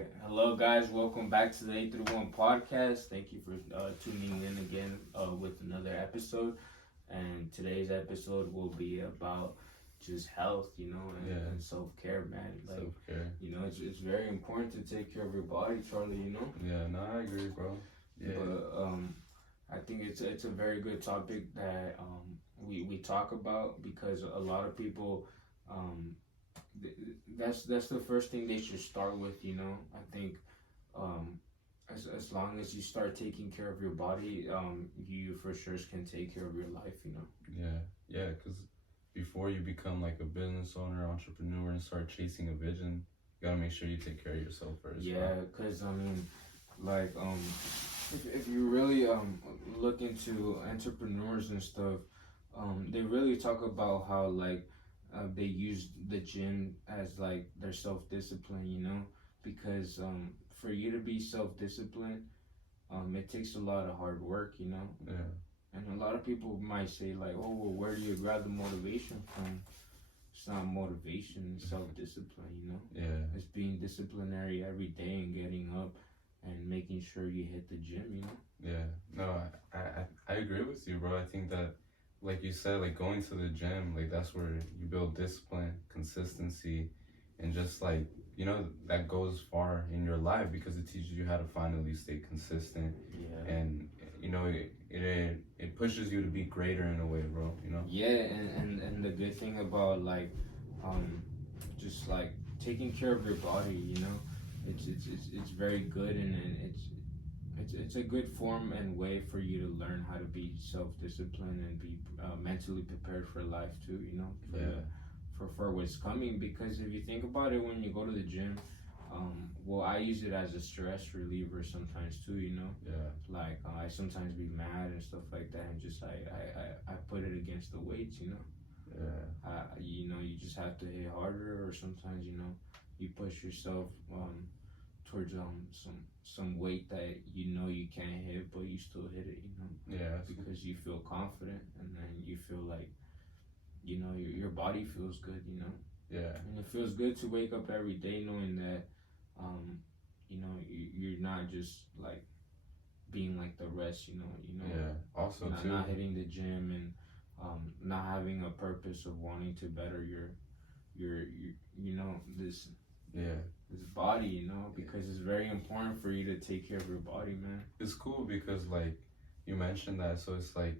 Alright, hello guys, welcome back to the 831 podcast. Thank you for tuning in again with another episode. And today's episode will be about just health, and self-care, man. Like, Self-care. It's very important to take care of your body, Charlie, Yeah, no, I agree, bro. Yeah. But I think it's a very good topic that we talk about because a lot of people that's the first thing they should start with. I think as long as you start taking care of your body, you for sure can take care of your life. Yeah, because before you become like a business owner, entrepreneur, and start chasing a vision, you gotta make sure you take care of yourself first. Yeah, because like if you really look into entrepreneurs and stuff, they really talk about how like they use the gym as like their self-discipline, because for you to be self-disciplined, it takes a lot of hard work. Yeah. And a lot of people might say like, oh, well, where do you grab the motivation from? It's not motivation, it's self-discipline. Yeah. It's being disciplinary every day and getting up and making sure you hit the gym. Yeah, no, I agree with you, bro. I think that, like you said, like going to the gym, like that's where you build discipline, consistency, and just like, that goes far in your life because it teaches you how to finally stay consistent. Yeah. And, it pushes you to be greater in a way, bro, Yeah, and the good thing about like, just like taking care of your body, it's very good, and it's a good form and way for you to learn how to be self-disciplined and be mentally prepared for life too, for what's coming. Because if you think about it, when you go to the gym, well, I use it as a stress reliever sometimes too, Yeah. like I sometimes be mad and stuff like that, and just I put it against the weights. Yeah. You just have to hit harder, or sometimes you push yourself towards some weight that you can't hit, but you still hit it. Yeah. Because you feel confident, and then you feel like your body feels good. Yeah. And it feels good to wake up every day knowing that you're not just like being like the rest. Yeah. Also not hitting the gym and not having a purpose of wanting to better your this this body, because it's very important for you to take care of your body, man. It's cool because like you mentioned that, so it's like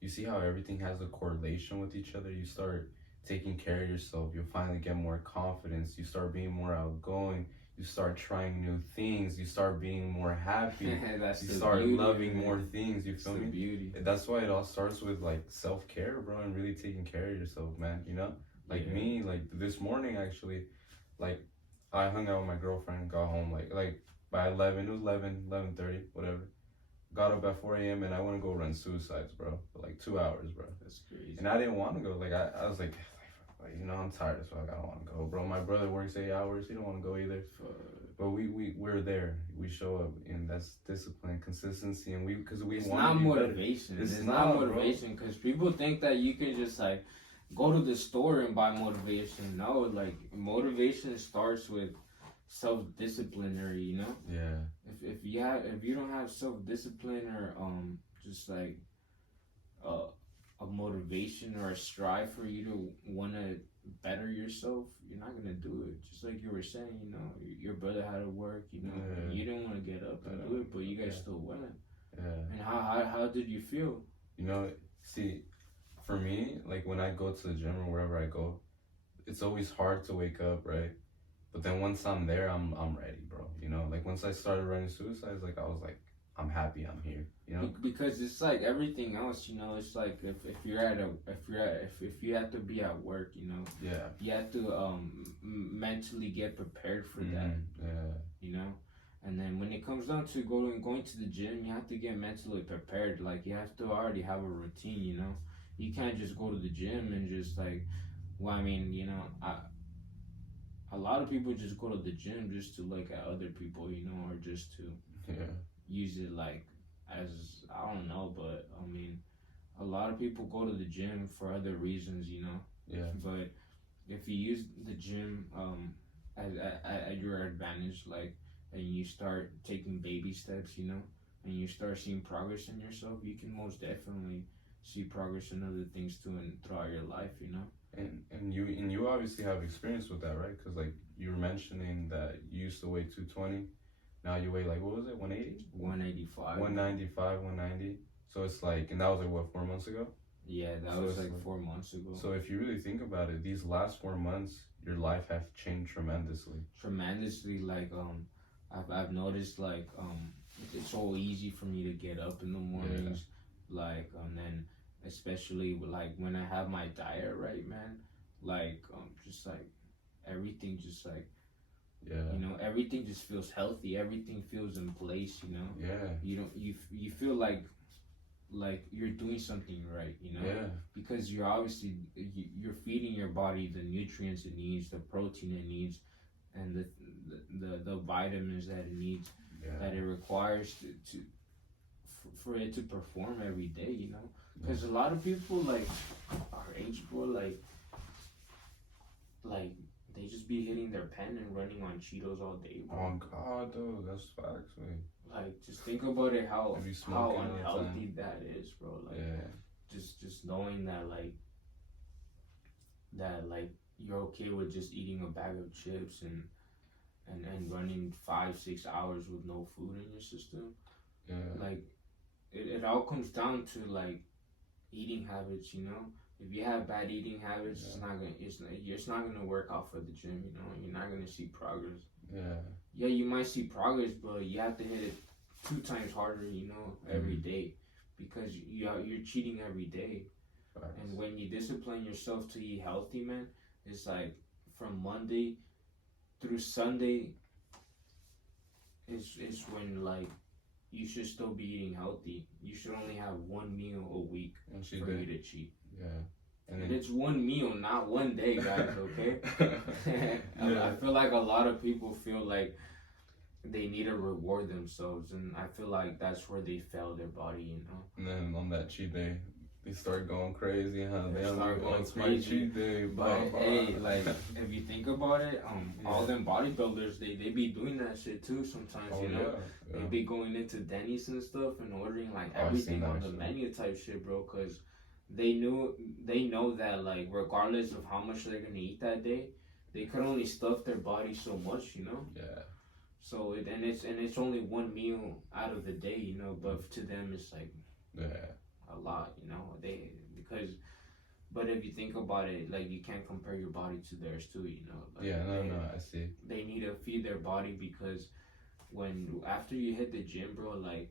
you see how everything has a correlation with each other. You start taking care of yourself, you'll finally get more confidence, you start being more outgoing, you start trying new things, you start being more happy, you start beauty, loving man. more things, you feel me? Beauty. That's why it all starts with like self-care, bro, and really taking care of yourself, man. Like me, like this morning actually, like I hung out with my girlfriend, got home like by 11, it was 11:30, whatever. Got up at 4 a.m. and I went to go run suicides, bro, for like 2 hours, bro. That's crazy. And I didn't want to go. Like I was like, I'm tired as fuck. I don't want to go, bro. My brother works 8 hours. He don't want to go either. But we're there. We show up, and that's discipline, consistency, and because we it's want not to be motivation. It's not motivation, because people think that you can just like go to the store and buy motivation. No, like motivation starts with self-disciplinary. Yeah. If you don't have self-discipline, or just like a motivation or a strive for you to want to better yourself, you're not gonna do it. Just like you were saying, your brother had to work, you didn't want to get up and do it, but you guys still went. Yeah. And how did you feel? See, for me, like when I go to the gym or wherever I go, it's always hard to wake up, right? But then once I'm there, I'm ready, bro. Like once I started running suicides, like I was like, I'm happy I'm here. Because it's like everything else. It's like if you have to be at work, Yeah. you have to mentally get prepared for that. Yeah. And then when it comes down to going to the gym, you have to get mentally prepared. Like you have to already have a routine. You can't just go to the gym and just like, a lot of people just go to the gym just to look at other people, or just to use it like as, I don't know, but a lot of people go to the gym for other reasons, Yeah. But if you use the gym at your advantage, like and you start taking baby steps, and you start seeing progress in yourself, you can most definitely see progress in other things too and throughout your life. And you obviously have experience with that, right? Because like you were mentioning that you used to weigh 220, now you weigh like what was it, 180? 185. 195, 190. So it's like, and that was like what, 4 months ago? Yeah, that So was it's like 4 months ago. So if you really think about it, these last 4 months, your life have changed tremendously. Tremendously, like I've noticed like it's so easy for me to get up in the mornings, like then especially like when I have my diet right, man, like just like everything just like everything just feels healthy, everything feels in place. You don't you feel like you're doing something right, because you're obviously you're feeding your body the nutrients it needs, the protein it needs, and the vitamins that it needs, that it requires for it to perform every day. Because a lot of people like our age, bro, like they just be hitting their pen and running on Cheetos all day, bro. Oh God, though, that's facts, man. Like, just think about it, how smoking all the unhealthy that is, bro. Like, just knowing that you're okay with just eating a bag of chips and running 5-6 hours with no food in your system. Like, it all comes down to like eating habits. If you have bad eating habits, it's not gonna work out for the gym. You're not gonna see progress. Yeah, you might see progress, but you have to hit it 2 times harder, every day, because you're cheating every day. And when you discipline yourself to eat healthy, man, it's like from Monday through Sunday is when like you should still be eating healthy. You should only have one meal a week for you to cheat. And it's one meal, not one day, guys, okay? I feel like a lot of people feel like they need to reward themselves, and I feel like that's where they fail their body. And then on that cheat day, they start going crazy, huh? They start going it's crazy. My cheat day, but hey, like if you think about it, all them bodybuilders, they be doing that shit too sometimes. They be going into Denny's and stuff and ordering like everything on the menu type shit, bro, because they know that like regardless of how much they're gonna eat that day, they could only stuff their body so much. So it's only one meal out of the day, but to them it's like a lot, but if you think about it, like you can't compare your body to theirs too, like, I see. They need to feed their body, because after you hit the gym, bro, like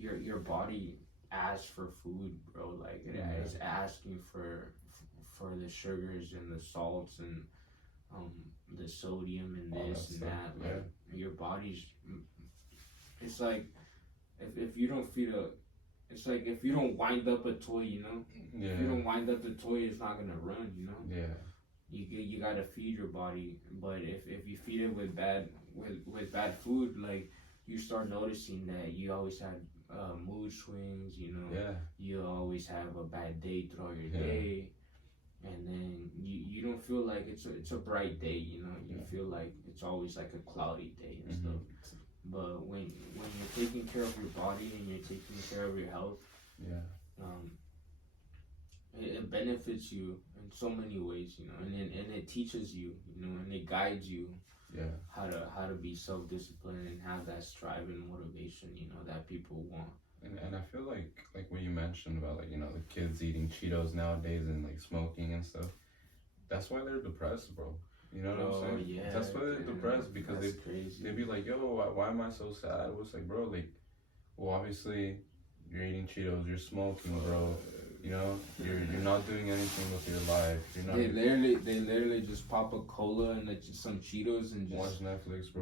your body asks for food, bro, like it's asking for the sugars and the salts and the sodium and this and that. Like your body's, it's like if you don't feed it's like if you don't wind up a toy, if you don't wind up the toy, it's not gonna run. You gotta feed your body, but if you feed it with bad food, like you start noticing that you always have mood swings. You always have a bad day throughout your day. And then you don't feel like it's a bright day, you feel like it's always like a cloudy day and stuff. But when you're taking care of your body and you're taking care of your health, it benefits you in so many ways, and it teaches you, and it guides you how to be self-disciplined and have that strive and motivation, that people want. And I feel like what you mentioned about like the kids eating Cheetos nowadays and like smoking and stuff, that's why they're depressed, bro. You know what I'm saying? Yeah, that's why they're depressed, because they be like, yo, why am I so sad? It's like, bro, like, well, obviously you're eating Cheetos, you're smoking, bro. You're not doing anything with your life. You're not. They literally just pop a cola and some Cheetos and just watch Netflix,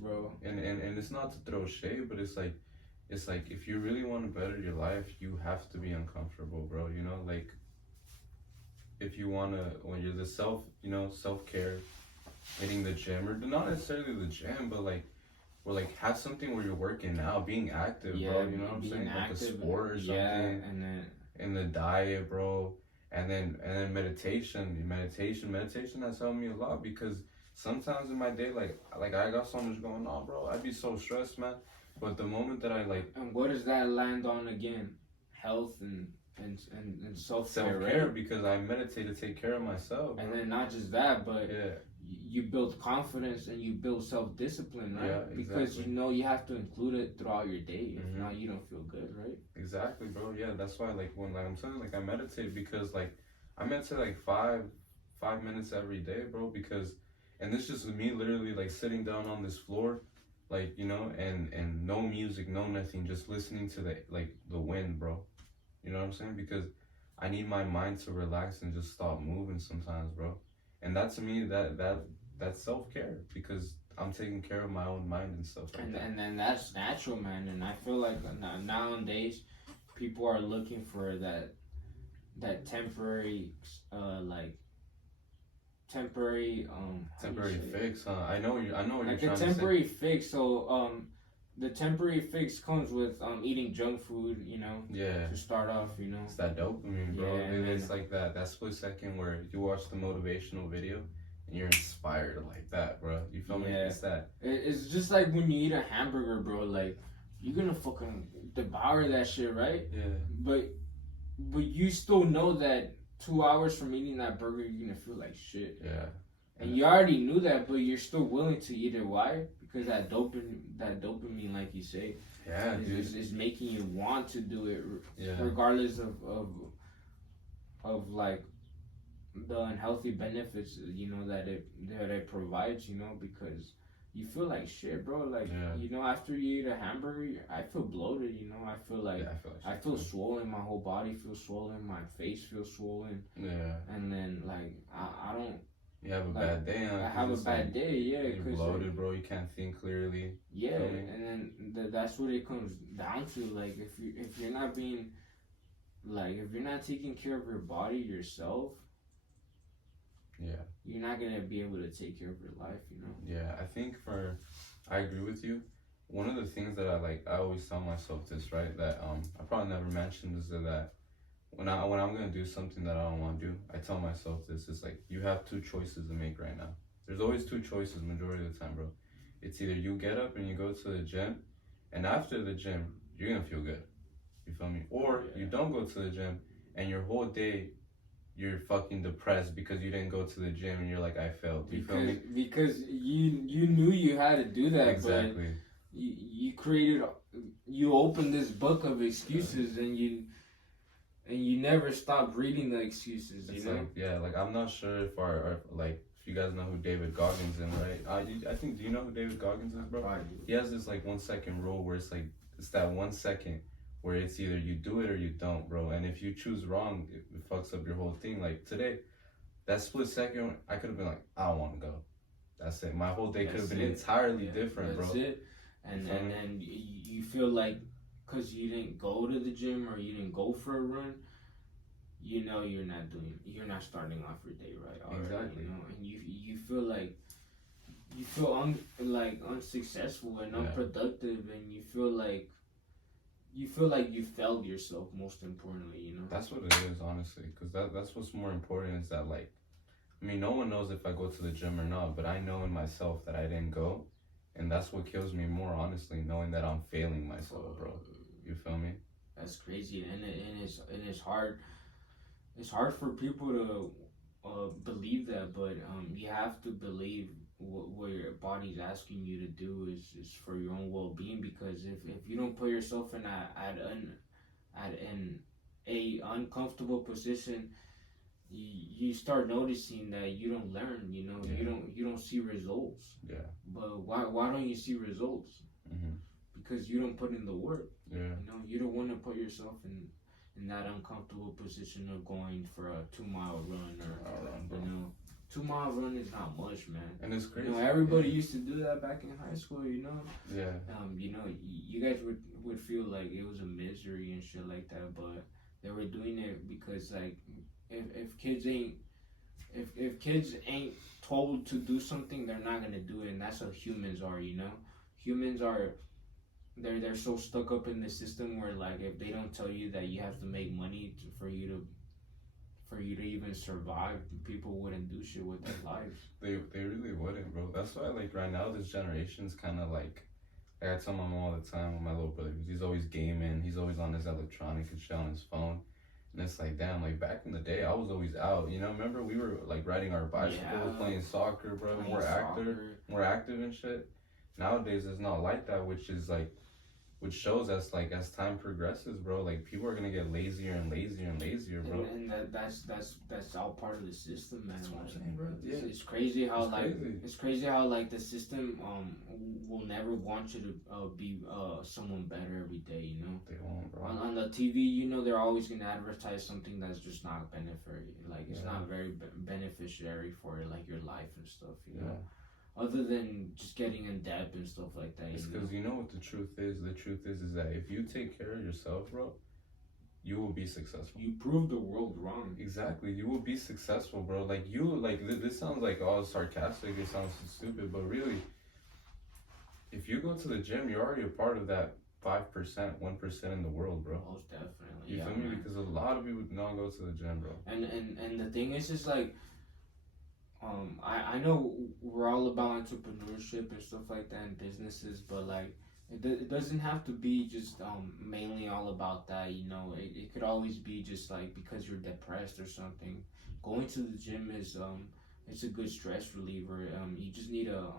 bro. And it's not to throw shade, but it's like if you really want to better your life, you have to be uncomfortable, bro. Like if you want to, when you're the self-care, hitting the gym, or not necessarily the gym, but like have something where you're working out, being active, bro. You know what I'm saying? Like a sport or something. And the diet, bro. And then meditation has helped me a lot, because sometimes in my day, like I got so much going on, bro. I'd be so stressed, man. But the moment that I like And what does that land on again? Health and self care, self-care, right? because I meditate to take care of myself, bro. And then not just that, but Yeah, you build confidence and you build self discipline, right? yeah, Because exactly. you know you have to include it throughout your day. If Mhm. not, you don't feel good, right? Exactly, bro. Yeah, that's why like when like I'm saying like I meditate because like I meditate like five minutes every day, bro. Because and this just me literally like sitting down on this floor, like you know, and no music, no nothing, just listening to the wind, bro. You know what I'm saying? Because I need my mind to relax and just stop moving sometimes, bro. And that to me that's self care because I'm taking care of my own mind and stuff like that. And then that's natural, man. And I feel like nowadays people are looking for that temporary, like temporary, how do you Temporary say it? fix, huh? I know what you're Like a trying to say. temporary fix. So the temporary fix comes with eating junk food, you know, Yeah. to start off, you know. It's that dopamine, bro. Yeah, It's like that split second where you watch the motivational video and you're inspired like that, bro. You feel me? Yeah. It's that. It's just like when you eat a hamburger, bro. Like you're gonna fucking devour that shit, right? Yeah. But you still know that 2 hours from eating that burger, you're gonna feel like shit. Yeah. And you already knew that, but you're still willing to eat it. Why? Because that dopamine, like you say, Yeah, dude. is making you want to do it, Yeah. regardless of like the unhealthy benefits, you know, that it provides, you know, because you feel like shit, bro. Like Yeah. you know, after you eat a hamburger, I feel bloated. You know, I feel like Yeah, I feel like I shit, feel too. swollen. My whole body feels swollen. My face feels swollen. Yeah. And then like I don't. You have a Like, bad day, huh? I 'Cause have a it's bad like, day, yeah, you're because bloated, bro. You can't think clearly. yeah, Feel me? and then that's what it comes down to. Like if you're not being like if you're not taking care of your body yourself, Yeah. you're not gonna be able to take care of your life, you know. Yeah, I agree with you. One of the things that I always tell myself this, right? That I probably never mentioned is that when I'm gonna do something that I don't want to do, I tell myself this. It's like you have two choices to make right now. There's always two choices majority of the time, bro. It's either you get up and you go to the gym, and after the gym you're gonna feel good. You feel me? Or you don't go to the gym and your whole day you're fucking depressed because you didn't go to the gym and you're like I failed. You feel me? Because you knew you had to do that, Exactly. but you opened this book of excuses and you never stopped reading the excuses, you It's know. like like I'm not sure if like if you guys know who David Goggins is, right? I think do you know who David Goggins is, bro? He has this like 1 second rule where it's like it's that 1 second where it's either you do it or you don't, bro. And if you choose wrong, it fucks up your whole thing. Like today, that split second, I could have been like, I don't want to go. That's it. My whole day could have been entirely different, That's bro. it. And then you feel like because you didn't go to the gym or you didn't go for a run, you know you're not starting off your day right already. Exactly. You know, and you feel like like unsuccessful and unproductive, and you feel like you failed yourself. Most importantly, you know. That's what it is, honestly, because that's what's more important is that like, I mean, no one knows if I go to the gym or not, but I know in myself that I didn't go, and that's what kills me more, honestly, knowing that I'm failing myself, bro. You feel me? That's crazy, and it's hard. It's hard for people to believe that, but you have to believe what your body's asking you to do is for your own well being. Because if you don't put yourself in a uncomfortable position, you start noticing that you don't learn. You know, you don't see results. Yeah. But why don't you see results? Mm-hmm. Because you don't put in the work. Yeah. You know, you don't want to put yourself in that uncomfortable position of going for a 2 mile run or you know, 2 mile run is not much, man. And it's crazy. You know, everybody used to do that back in high school. You know. Yeah. You know, you guys would feel like it was a misery and shit like that, but they were doing it because like if kids ain't told to do something, they're not gonna do it, and that's how humans are. You know, humans are. They're so stuck up in the system where like if they don't tell you that you have to make money for you to even survive. People wouldn't do shit with their lives. They really wouldn't, bro. That's why like right now this generation's kind of like I tell my mom all the time with my little brother because he's always gaming, he's always on his electronics and shit on his phone. And it's like, damn, like back in the day, I was always out. You know, remember we were like riding our bicycles, playing soccer, bro, more active and shit. Nowadays, it's not like that, which shows us like as time progresses, bro, like people are gonna get lazier and lazier and lazier, bro. And that's all part of the system, man. That's what I'm saying, bro. Yeah, it's crazy how it's crazy how like the system will never want you to be someone better every day, you know. They won't, bro. On the TV, you know, they're always gonna advertise something that's just not benefit, like it's not very beneficiary for like your life and stuff, you know. Other than just getting in debt and stuff like that. It's because you know what the truth is? The truth is that if you take care of yourself, bro, you will be successful. You prove the world wrong. Exactly. You will be successful, bro. Like, this sounds like all sarcastic. It sounds stupid, but really, if you go to the gym, you're already a part of that 5%, 1% in the world, bro. Most definitely. You feel me? Because a lot of people do not go to the gym, bro. And the thing is just like, I know we're all about entrepreneurship and stuff like that and businesses, but like it doesn't have to be just mainly all about that, you know. It could always be just like because you're depressed or something. Going to the gym is it's a good stress reliever. You just need to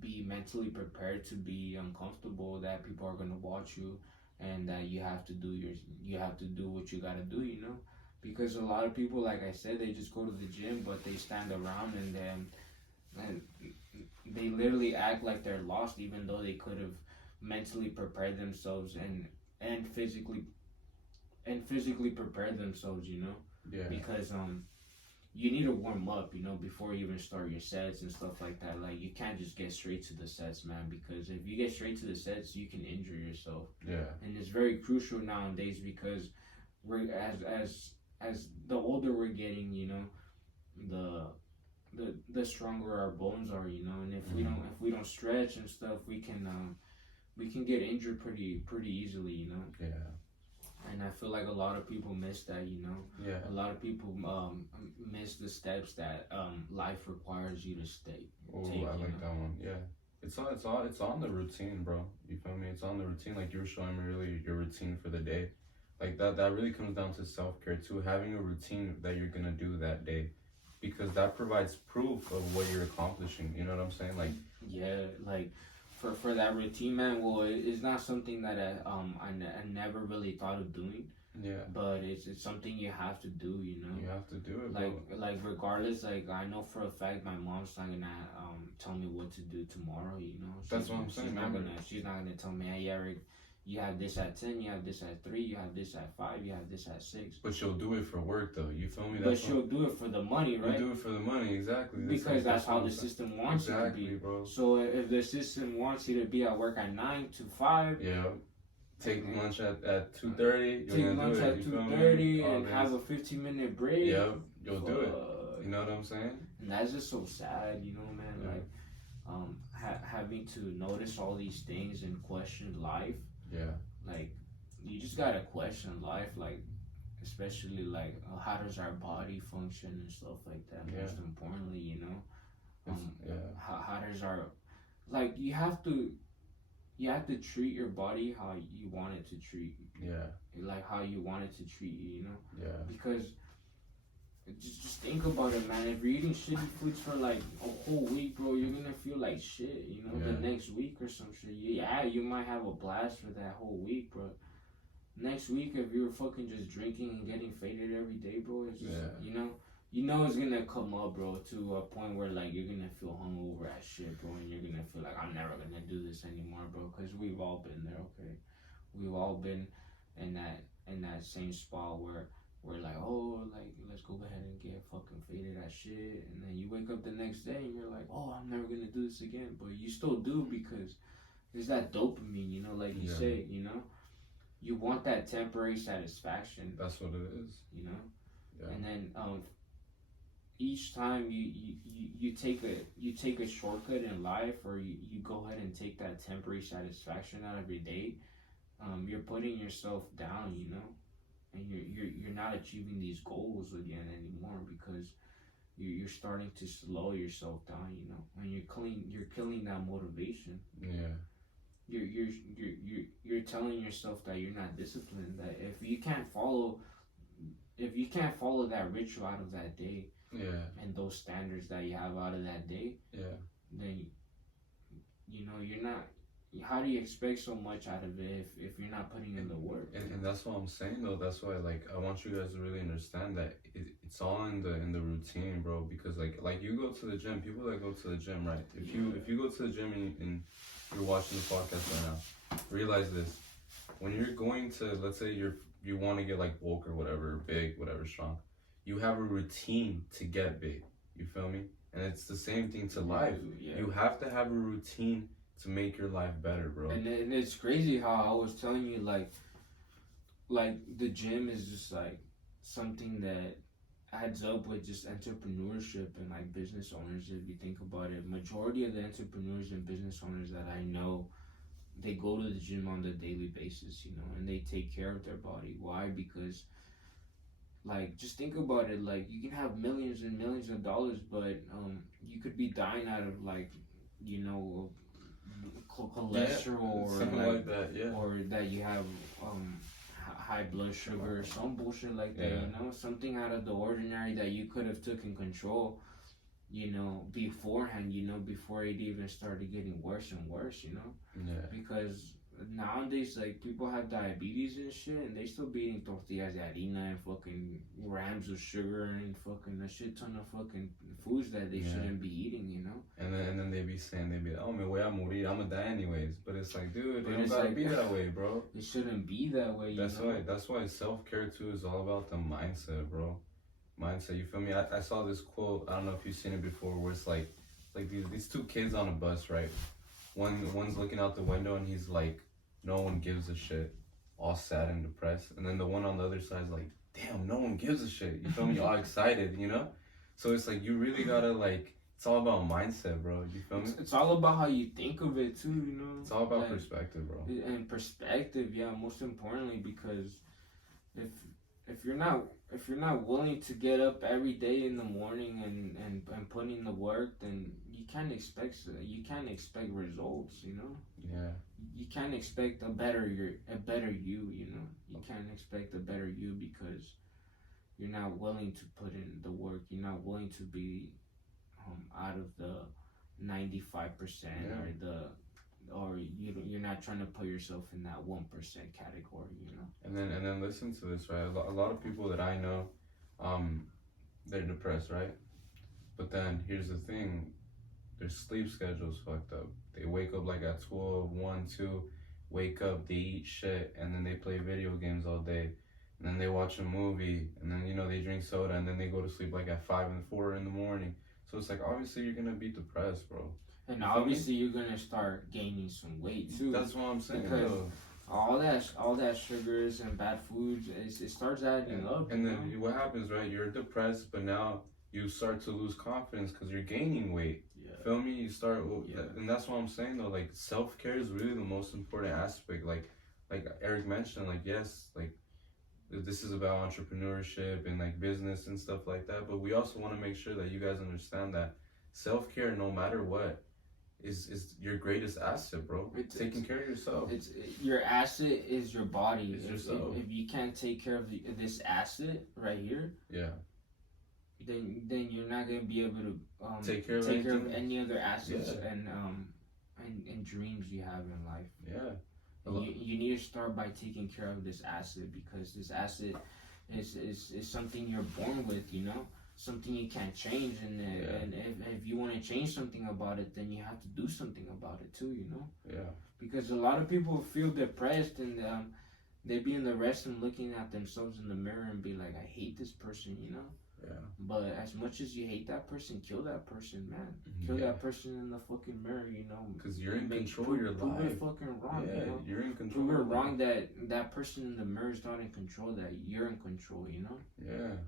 be mentally prepared to be uncomfortable, that people are gonna watch you, and that you have to do what you gotta do, you know. Because a lot of people, like I said, they just go to the gym, but they stand around and they literally act like they're lost, even though they could have mentally prepared themselves and physically prepared themselves, you know. Yeah. Because you need to warm up, you know, before you even start your sets and stuff like that. Like, you can't just get straight to the sets, man, because if you get straight to the sets, you can injure yourself. Yeah. And it's very crucial nowadays because we're as the older we're getting, you know, the stronger our bones are, you know. And if we don't stretch and stuff, we can get injured pretty easily, you know. Yeah. And I feel like a lot of people miss that, you know. Yeah. A lot of people miss the steps that life requires you to take. Oh, I like that one. Yeah. It's on the routine, bro. You feel me? It's on the routine. Like you were showing me really your routine for the day. Like that really comes down to self-care too, having a routine that you're gonna do that day, because that provides proof of what you're accomplishing. You know what I'm saying? Like, yeah, like for that routine, man. Well, it's not something that I never really thought of doing. Yeah. But it's something you have to do, you know. You have to do it, bro. Like regardless, like I know for a fact my mom's not gonna tell me what to do tomorrow, you know. That's what I'm saying. She's not gonna tell me, hey Eric, you have this at 10, you have this at 3, you have this at 5, you have this at 6. But she'll do it for work, though. You feel me? But she'll do it for the money, right? You do it for the money, exactly. Because that's how the system wants you to be. Bro. So if the system wants you to be at work at 9 to 5, yeah. Take lunch at 2:30. Take lunch at 2:30 and have a 15-minute break. Yeah, you'll do it. You know what I'm saying? And that's just so sad, you know, man. Yeah. Like, having to notice all these things and question life. Yeah. Like, you just gotta question life, like, especially like how does our body function and stuff like that. Yeah. Most importantly, you know, how does our, like, you have to treat your body how you want it to treat you. Yeah. Like how you want it to treat you, you know. Yeah. Because just think about it, man. If you're eating shitty foods for like a whole week, bro, you're gonna feel like shit, you know. Yeah. The next week or some shit, yeah, you might have a blast for that whole week, bro. Next week, if you're fucking just drinking and getting faded every day, bro, it's just, you know it's gonna come up, bro, to a point where like you're gonna feel hungover as shit, bro, and you're gonna feel like I'm never gonna do this anymore, bro, because we've all been there, okay? We've all been in that same spot where we're like, oh, like, let's go ahead and get fucking faded as shit. And then you wake up the next day and you're like, oh, I'm never going to do this again. But you still do because there's that dopamine, you know, like you say, you know. You want that temporary satisfaction. That's what it is. You know? Yeah. And then each time you take a shortcut in life, or you go ahead and take that temporary satisfaction out of your day, you're putting yourself down, you know. and you're not achieving these goals again anymore because you're starting to slow yourself down, you know, and you're killing that motivation. Yeah. You're telling yourself that you're not disciplined, that if you can't follow that ritual out of that day, Yeah. and those standards that you have out of that day, Yeah. then you know you're not. How do you expect so much out of it if you're not putting in the work? And that's what I'm saying though. That's why like I want you guys to really understand that it's all in the routine, bro. Because like you go to the gym, people that go to the gym, right? If you go to the gym and you're watching the podcast right now, realize this: when you're going to, let's say you want to get like bulk or whatever, big, whatever, strong, you have a routine to get big. You feel me? And it's the same thing to life. Yeah. You have to have a routine to make your life better, bro. And it's crazy how I was telling you, like the gym is just like something that adds up with just entrepreneurship and like business owners. If you think about it, majority of the entrepreneurs and business owners that I know, they go to the gym on the daily basis, you know, and they take care of their body. Why? Because like just think about it, like you can have millions and millions of dollars, but you could be dying out of like, you know, cholesterol or something like that, yeah. or that you have high blood sugar or some bullshit like that, you know, something out of the ordinary that you could have taken control, you know, beforehand, you know, before it even started getting worse and worse, you know. Yeah. Because nowadays, like, people have diabetes and shit, and they still be eating tortillas de harina and fucking grams of sugar and fucking a shit ton of fucking foods that they shouldn't be eating, you know? And then they be saying, oh, me voy a morir, I'm gonna die anyways. But it's like, dude, But it don't it's gotta like- be that way, bro. It shouldn't be that way, you know? That's why self-care, too, is all about the mindset, bro. Mindset, you feel me? I saw this quote, I don't know if you've seen it before, where it's like these two kids on a bus, right? One's looking out the window and he's like, no one gives a shit, all sad and depressed. And then the one on the other side is like, damn, no one gives a shit. You feel me? All excited, you know? So it's like, you really gotta like, it's all about mindset, bro. You feel me? It's all about how you think of it too, you know? It's all about like, perspective, bro. And perspective, yeah, most importantly, because if you're not willing to get up every day in the morning and put in the work, then you can't expect results, you know? Yeah. You can't expect a better you, you know? You can't expect a better you because you're not willing to put in the work. You're not willing to be out of the 95% or you're not trying to put yourself in that 1% category, you know. And then listen to this, right? A lot of people that I know, they're depressed, right? But then here's the thing, their sleep schedule's fucked up. They wake up like at 12, 1, 2, wake up, they eat shit, and then they play video games all day. And then they watch a movie, and then, you know, they drink soda, and then they go to sleep like at 5 and 4 in the morning. So it's like, obviously you're gonna be depressed, bro. And obviously you're gonna start gaining some weight too. That's what I'm saying. Because all that sugars and bad foods, it starts adding up. And then what happens, right? You're depressed, but now you start to lose confidence because you're gaining weight. Yeah. Feel me? You start, and that's what I'm saying though. Like self-care is really the most important aspect. Like Erik mentioned, like yes, like this is about entrepreneurship and like business and stuff like that. But we also want to make sure that you guys understand that self-care, no matter what, is your greatest asset, bro. Taking care of yourself. Your asset is your body. It's yourself. If you can't take care of this asset right here, then you're not gonna be able to take care of any other assets and dreams you have in life. Yeah. You need to start by taking care of this asset because this asset is something you're born with, you know, something you can't change, and if you want to change something about it, then you have to do something about it too, you know. Yeah. Because a lot of people feel depressed and they be in the restroom looking at themselves in the mirror and be like, I hate this person, you know. Yeah. But as much as you hate that person, kill that person, man. Kill that person in the fucking mirror, you know. Because you're in control of your life. Prove it fucking wrong, yeah, you know. You're in control. Prove it wrong that person in the mirror is not in control, that you're in control, you know. Yeah.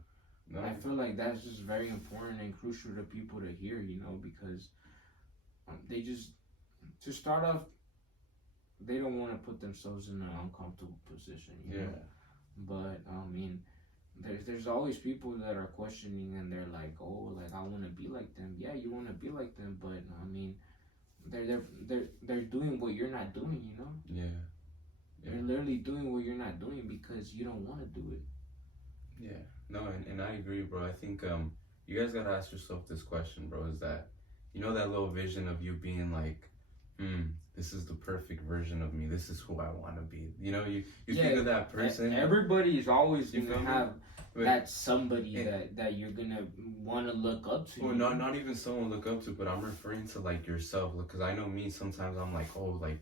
No. I feel like that's just very important and crucial to people to hear, you know, because they just, to start off, they don't want to put themselves in an uncomfortable position, you know. But I mean, there's always people that are questioning and they're like, oh, like I want to be like them. Yeah, you want to be like them, but I mean, they're doing what you're not doing. You know, Yeah. Yeah. they're literally doing what you're not doing because you don't want to do it. Yeah. No, and I agree, bro. I think you guys gotta ask yourself this question, bro. Is that that little vision of you being like, this is the perfect version of me. This is who I want to be. You think of that person. Everybody is always You gonna feel me? have But- that somebody and- that you're gonna want to look up to. Or not even someone to look up to, but I'm referring to like yourself. Because I know me. Sometimes I'm like, oh, like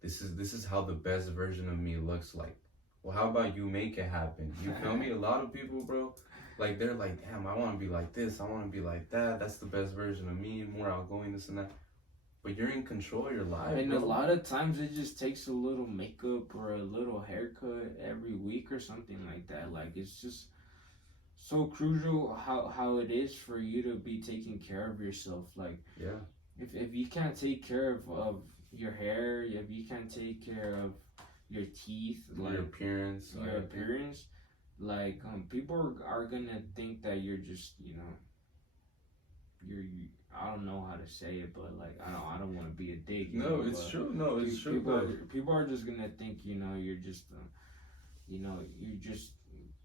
this is how the best version of me looks like. Well, how about you make it happen? You feel me? A lot of people, bro, like they're like, damn, I want to be like this. I want to be like that. That's the best version of me. More outgoing, this and that. But you're in control of your life, And bro. a lot of times it just takes a little makeup or a little haircut every week or something like that. Like it's just so crucial how it is for you to be taking care of yourself. Like Yeah. if you can't take care of your hair, if you can't take care of your teeth, like Your appearance. your appearance, like people are gonna think that you're just I don't know how to say it, but like I don't want to be a dick. No, it's true. No, it's true. People are just gonna think you're just you're just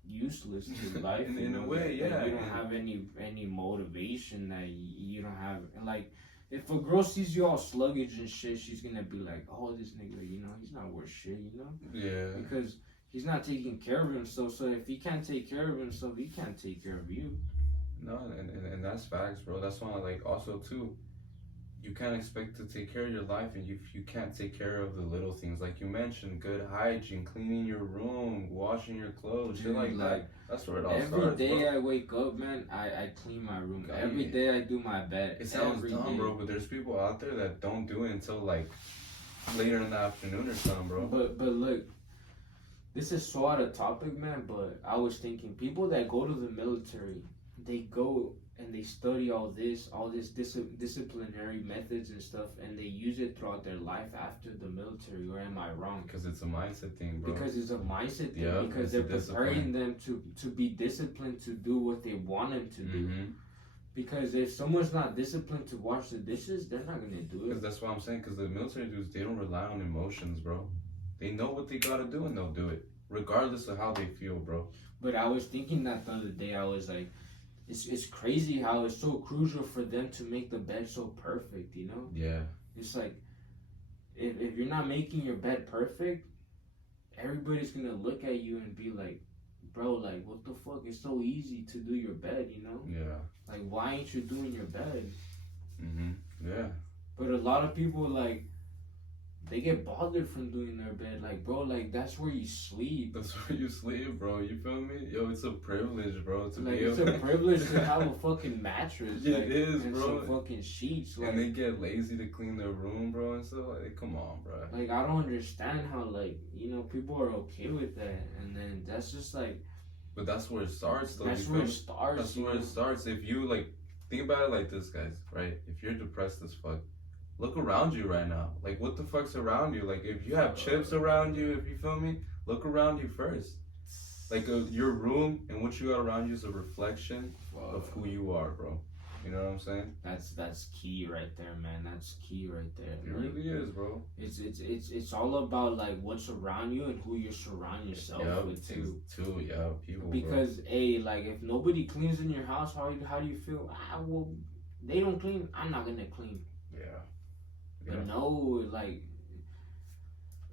useless to life. In a way, that yeah. you don't have any motivation. That you don't have like. If a girl sees you all sluggish and shit, she's gonna be like, "Oh, this nigga, he's not worth shit," Yeah. Because he's not taking care of himself. So if he can't take care of himself, he can't take care of you. No, and that's facts, bro. That's why, like, also too, you can't expect to take care of your life, and you can't take care of the little things, like you mentioned, good hygiene, cleaning your room, washing your clothes, shit like that. That's where it all starts. Every day bro. I wake up, man, I clean my room. God, Every yeah. day I do my bed. It sounds Every dumb, day. bro, but there's people out there that don't do it until like later in the afternoon or something, bro. But look, this is so out of topic, man. But I was thinking, people that go to the military, they go and they study all this disciplinary methods and stuff, and they use it throughout their life after the military. Or am I wrong? Because it's a mindset thing, bro. Because it's a mindset thing. Yeah, because it's they're a preparing them to be disciplined to do what they want them to do. Mm-hmm. Because if someone's not disciplined to wash the dishes, they're not gonna do Because it. that's what I'm saying. Because the military dudes, they don't rely on emotions, bro. They know what they gotta do and they'll do it, regardless of how they feel, bro. But I was thinking that the other day. I was like, it's crazy how it's so crucial for them to make the bed so perfect. Yeah. It's like if you're not making your bed perfect, everybody's gonna look at you and be like, bro, like what the fuck? It's so easy to do your bed, Yeah. Like why ain't you doing your bed? Yeah. But a lot of people like they get bothered from doing their bed. Like, bro, like that's where you sleep. That's where you sleep, bro. You feel me? Yo, it's a privilege, bro. To Like be it's able a privilege to have a fucking mattress. Yeah, like, it is, and bro. some fucking sheets. Like, And they get lazy to clean their room, bro, and so like, come on, bro. like I don't understand how like people are okay with that, and then that's just like But that's where it starts, though. that's you where feel it me? starts. That's where it starts. If you like, think about it like this, guys. Right? If you're depressed as fuck, look around you right now. Like, what the fuck's around you? Like, if you have chips around you, if you feel me, look around you first. Like, your room and what you got around you is a reflection of who you are, bro. You know what I'm saying? That's key right there, man. That's key right there. It Like, really is, bro. it's all about like what's around you and who you surround yourself with too. Yeah, people. Because like if nobody cleans in your house, how do you feel? Well, they don't clean. I'm not gonna clean. Bro. Yeah. But no, like.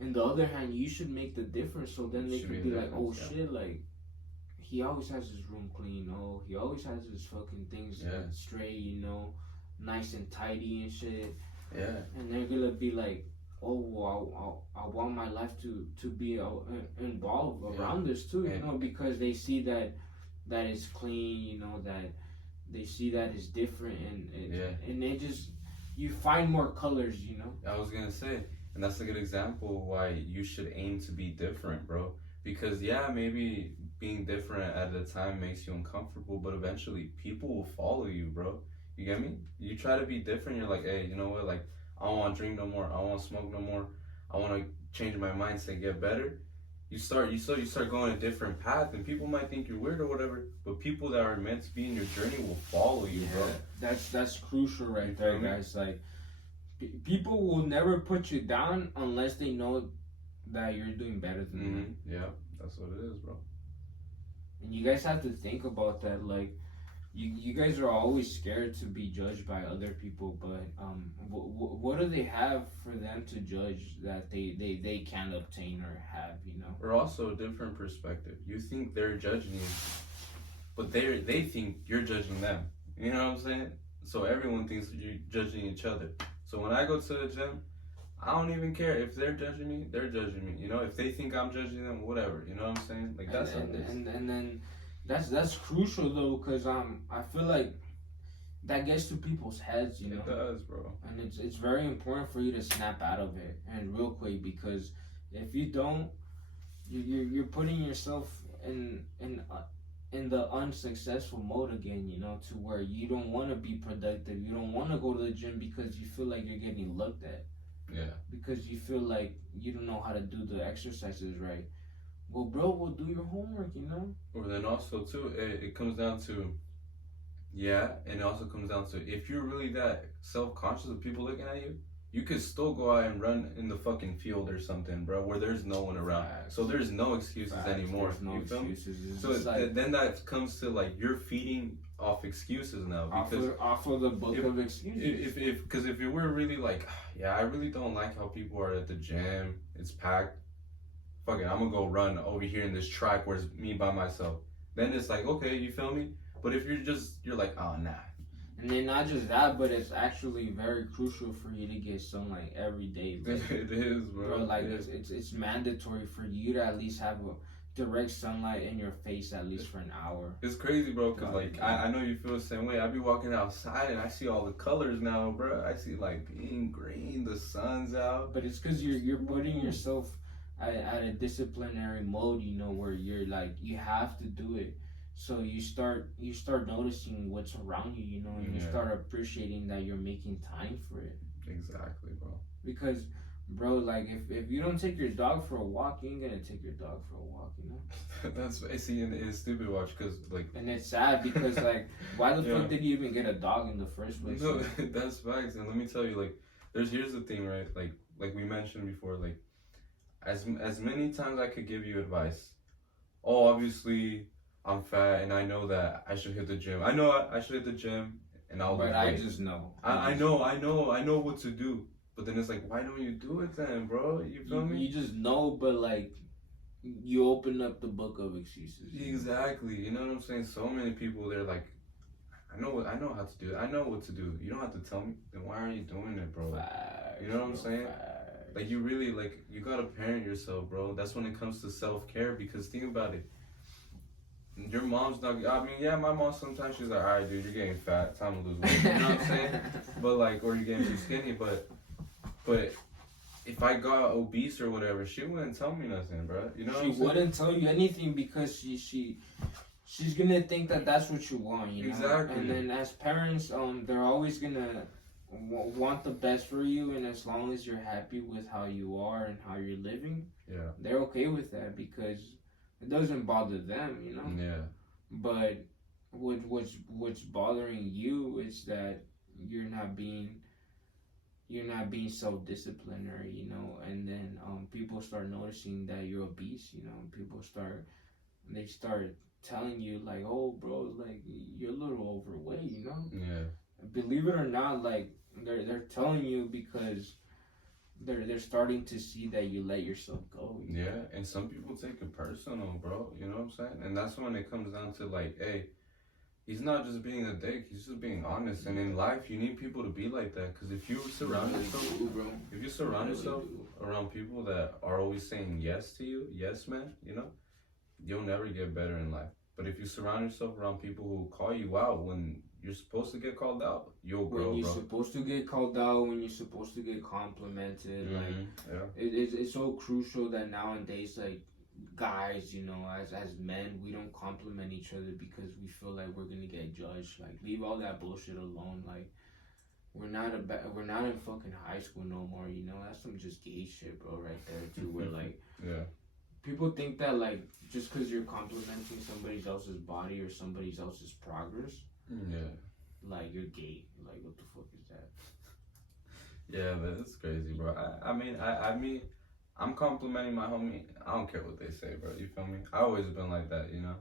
On the other hand, you should make the difference. So then they Should can be be the like, oh difference, shit, like. He always has his room clean, he always has his fucking things straight, nice and tidy and shit. Yeah. And they're gonna be like, oh, well, I want my life to be involved around this too, because they see that it's clean, that they see that it's different, and they just, you find more colors, I was gonna say, and that's a good example of why you should aim to be different, bro. Because maybe being different at a time makes you uncomfortable, but eventually people will follow you, bro. You get me? You try to be different, you're like, hey, you know what? Like, I don't want to drink no more. I don't want to smoke no more. I want to change my mindset, get better. you start going a different path, and people might think you're weird or whatever, but people that are meant to be in your journey will follow you, bro. That's crucial right there, guys. Like, people will never put you down unless they know that you're doing better than them. Yeah, that's what it is, bro. And you guys have to think about that. Like, you guys are always scared to be judged by other people, but what do they have for them to judge that they can't obtain or have, you know? Or also a different perspective. You think they're judging you, but they think you're judging them. You know what I'm saying? So everyone thinks you're judging each other. So when I go to the gym, I don't even care if they're judging me. They're judging me. You know, if they think I'm judging them, whatever. You know what I'm saying? Like, that's how it is. And then that's crucial though, because I feel like that gets to people's heads, you know. It does, bro. And it's very important for you to snap out of it and real quick, because if you don't, you're putting yourself in the unsuccessful mode again, you know, to where you don't want to be productive. You don't want to go to the gym because you feel like you're getting looked at. Yeah. Because you feel like you don't know how to do the exercises right. Well, bro, we'll do your homework, you know? Or then also, too, it comes down to, and it also comes down to, if you're really that self-conscious of people looking at you, you could still go out and run in the fucking field or something, bro, where there's no one around. Facts. So there's no excuses anymore. There's no you feel excuses. me? So then that comes to, like, you're feeding off excuses now. Because off of the book of excuses. Because if you were really like, yeah, I really don't like how people are at the gym, it's packed, fuck it, I'm gonna go run over here in this track where it's me by myself. Then it's like, okay, you feel me? But if you're like, oh, nah. And then not just that, but it's actually very crucial for you to get sunlight every day. Like, it is, bro. Like, it's mandatory for you to at least have a direct sunlight in your face at least for an hour. It's crazy, bro, because like I know you feel the same way. I be walking outside and I see all the colors now, bro. I see like pink, green, the sun's out. But it's because you're putting yourself at a disciplinary mode, you know, where you're like, you have to do it. So you start noticing what's around you, you know, and you start appreciating that you're making time for it. Exactly, bro. Because, bro, like, if you don't take your dog for a walk, you ain't gonna take your dog for a walk, you know? That's, see, and it's stupid watch, because, like... And it's sad, because, like, why the fuck did you even get a dog in the first place? No, that's facts, and let me tell you, like, here's the thing, right? Like we mentioned before, like, as many times I could give you advice, obviously... I'm fat and I know that I should hit the gym. I know I should hit the gym and I'll lose weight. I just know. I know what to do. But then it's like, why don't you do it then, bro? You feel me? You just know, but like, you open up the book of excuses. Exactly. You know what I'm saying? So many people, they're like, I know how to do it. I know what to do. You don't have to tell me. Then why aren't you doing it, bro? Facts, you know what I'm saying? Facts. Like, you really, like, you gotta parent yourself, bro. That's when it comes to self-care, because think about it. Your mom's not, I mean, yeah, my mom sometimes she's like, alright, dude, you're getting fat, time to lose weight. You know what I'm saying? But like, or you're getting too skinny, but if I got obese or whatever, she wouldn't tell me nothing, bro. You know what I'm saying? She wouldn't tell you anything because she's gonna think that that's what you want, you know? Exactly. And then as parents, they're always gonna want the best for you, and as long as you're happy with how you are and how you're living, they're okay with that, because it doesn't bother them, you know? Yeah. But what's bothering you is that you're not being self-disciplinary, you know? And then people start noticing that you're obese, you know? They start telling you like, oh, bro, like, you're a little overweight, you know? Yeah. Believe it or not, like, they're telling you because they're starting to see that you let yourself go. You know? And some people take it personal, bro. You know what I'm saying? And that's when it comes down to like, hey, he's not just being a dick. He's just being honest. And in life, you need people to be like that. Because if you surround yourself around people that are always saying yes to you, yes, man, you know, you'll never get better in life. But if you surround yourself around people who call you out when you're supposed to get called out, you'll grow, when you're supposed to get called out, when you're supposed to get complimented, it's so crucial that nowadays, like, guys, you know, as men, we don't compliment each other because we feel like we're gonna get judged. Like, leave all that bullshit alone. Like, we're not in fucking high school no more, you know? That's some just gay shit, bro, right there too. Where like, people think that like just because you're complimenting somebody else's body or somebody else's progress, Yeah. like you're gay. Like what the fuck is that? Yeah, man, it's crazy, bro. I mean, I'm complimenting my homie. I don't care what they say, bro. You feel me? I always been like that, you know.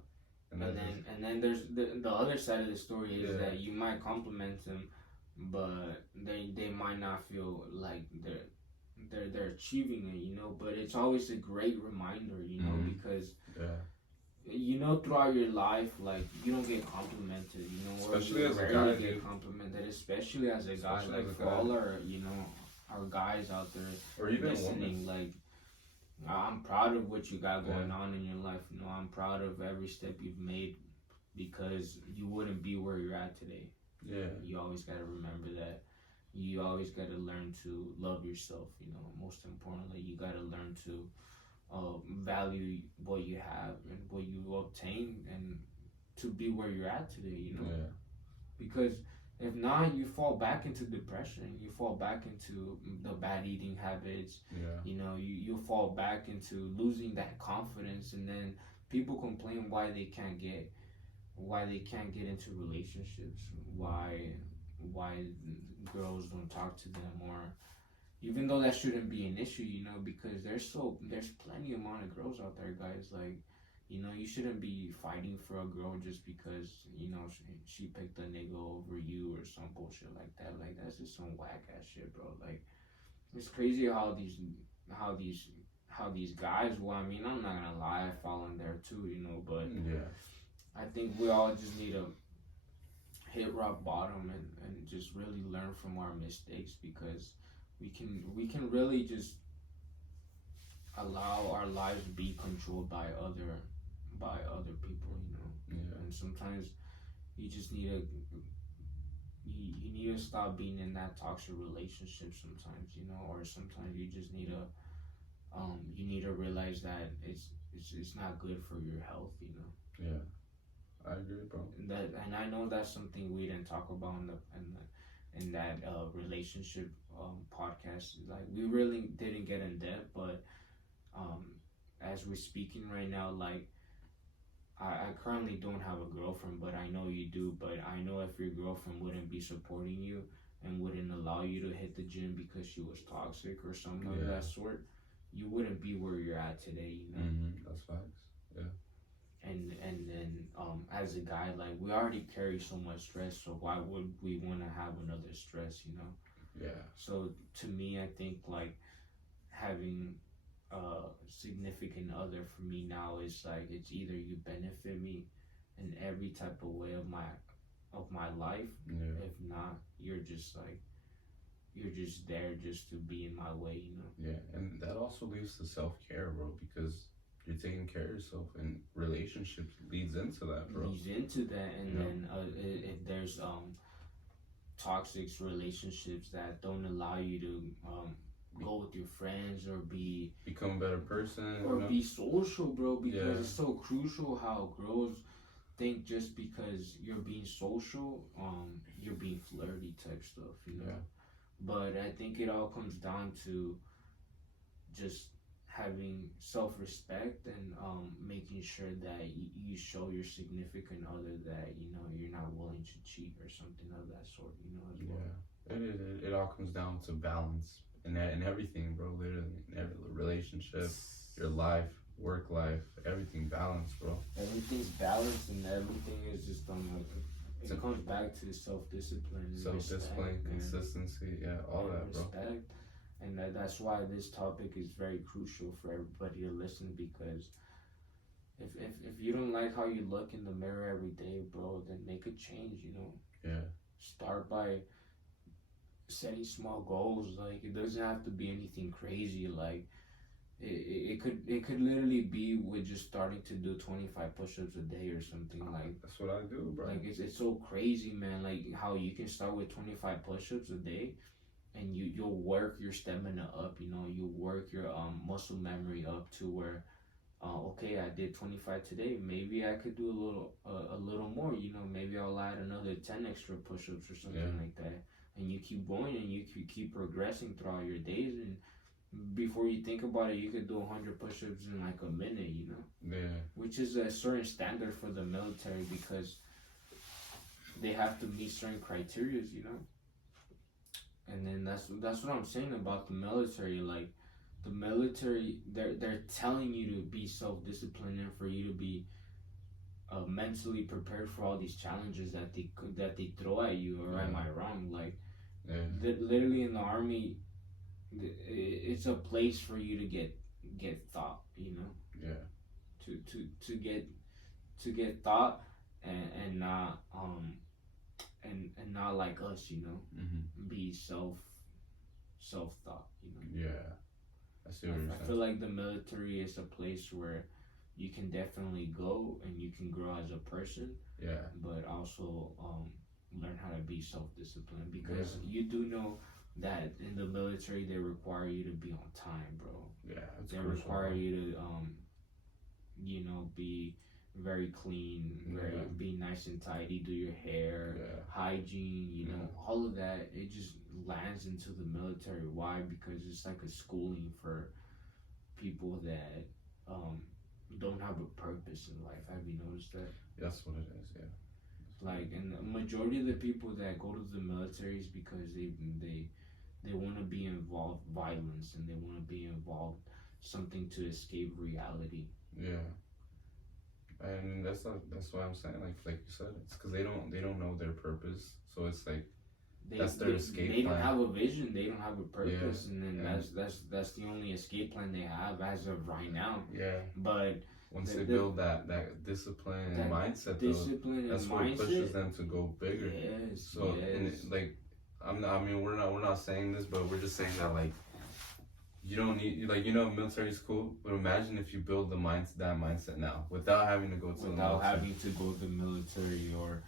And And that's just, then there's the other side of the story is yeah, that you might compliment them, but they might not feel like they're achieving it, you know. But it's always a great reminder, you know, because yeah. you know throughout your life, like you don't get complimented, you know, or Especially you as a rarely guy, get dude. complimented, especially as a guy. Especially Like as a for guy, all our, you know, our guys out there or even listening, women. like I'm proud of what you got going Yeah, on in your life. You know, I'm proud of every step you've made because you wouldn't be where you're at today. yeah, You always got to remember that. You always got to learn to love yourself. You know, most importantly, you got to learn to value what you have and what you obtain and to be where you're at today. You know, yeah, because if not, you fall back into depression. You fall back into the bad eating habits. yeah, You know, you fall back into losing that confidence, and then people complain why they can't get into relationships, why girls don't talk to them, or even though that shouldn't be an issue, you know, because there's plenty amount of girls out there, guys. Like, you know, you shouldn't be fighting for a girl just because you know she picked a nigga over you or some bullshit like that. Like that's just some whack ass shit, bro. Like it's crazy how these how these guys. Well, I mean, I'm not gonna lie, I fall in there too, you know, but yeah, I think we all just need to hit rock bottom and just really learn from our mistakes because we can really just allow our lives to be controlled by other people, you know. yeah, And sometimes you just need to you need to stop being in that toxic relationship sometimes, you know, or sometimes you just need to you need to realize that it's not good for your health, you know. yeah. I agree, bro. And I know that's something we didn't talk about in that relationship podcast. Like we really didn't get in depth, but um, as we're speaking right now, like I currently don't have a girlfriend, but I know you do. But I know if your girlfriend wouldn't be supporting you and wouldn't allow you to hit the gym because she was toxic or something of Yeah. that sort, you wouldn't be where you're at today, you know. That's facts. Yeah, And then as a guy, like we already carry so much stress, so why would we want to have another stress, you know? yeah, So to me, I think like having a significant other for me now is like it's either you benefit me in every type of way of my life. yeah, If not, you're just like you're just there just to be in my way, you know. yeah. And that also leads to self care, bro, because you're taking care of yourself, and relationships leads into that, bro. Leads into that, and Yeah, then if there's toxic relationships that don't allow you to go with your friends or become a better person, you know? be social, bro, because Yeah, it's so crucial how girls think just because you're being social, you're being flirty type stuff, you know. yeah, But I think it all comes down to just having self-respect and making sure that you show your significant other that you know you're not willing to cheat or something of that sort, you know, as well. yeah. It all comes down to balance in everything, bro. Literally, in every relationship, your life, work life, everything balanced, bro. Everything's balanced and everything is just So- it comes back to self-discipline and Self-discipline, respect, man. consistency, yeah, all And that, bro. respect, and that's why this topic is very crucial for everybody to listen because if you don't like how you look in the mirror every day, bro, then make a change, you know. Yeah, Start by setting small goals. Like it doesn't have to be anything crazy. Like it could literally be with just starting to do 25 push-ups a day or something. Like that's what I do, bro. it's so crazy, man. Like how you can start with 25 push-ups a day and you'll work your stamina up, you know, you work your muscle memory up to where okay, I did 25 today, maybe I could do a little more, you know, maybe I'll add another 10 extra push-ups or something Yeah. like that, and you keep going and you keep progressing throughout your days, and before you think about it, you could do 100 push-ups in like a minute, you know, Yeah. which is a certain standard for the military because they have to meet certain criteria, you know. And then that's what I'm saying about the military. Like the military, they're telling you to be self-disciplined and for you to be mentally prepared for all these challenges that they throw at you. Or am I wrong? Like, literally in the army, it's a place for you to get thought. You know. Yeah. To get thought and not and not like us. You know. Mm-hmm. Be self thought. You know. Yeah. I see what you're saying. I feel like the military is a place where you can definitely go and you can grow as a person. Yeah. But also learn how to be self-disciplined because you do know that in the military they require you to be on time, bro. Yeah. They require you to you know, be very clean, be nice and tidy, do your hair, hygiene, you know, all of that. It just lands into the military. Why? Because it's like a schooling for people that don't have a purpose in life. Have you noticed that? That's what it is. Yeah. Like, and the majority of the people that go to the military is because they want to be involved violence and they want to be involved something to escape reality. Yeah. And that's why I'm saying like you said, it's because they don't know their purpose, so it's like that's their escape they plan. don't have a vision, they don't have a purpose, and then that's the only escape plan they have as of right now. Yeah. But once they build that discipline and mindset, that's what pushes them to go bigger. Yes. So and like we're not saying this, but we're just saying that like you don't need, like, you know, military is cool, but imagine if you build that mindset now without having to go to the military. Without having to go to the military or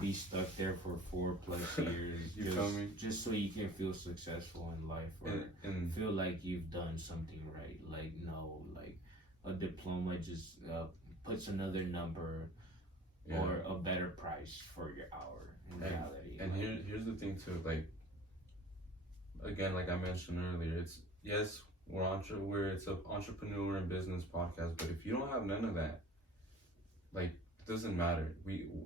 be stuck there for 4+ years. You feel me? Just so you can feel successful in life or and feel like you've done something right. Like, no, like a diploma just puts another number or a better price for your hour in reality. And here's the thing too, like, again, like I mentioned earlier, it's, yes, it's an entrepreneur and business podcast, but if you don't have none of that, like, it doesn't matter.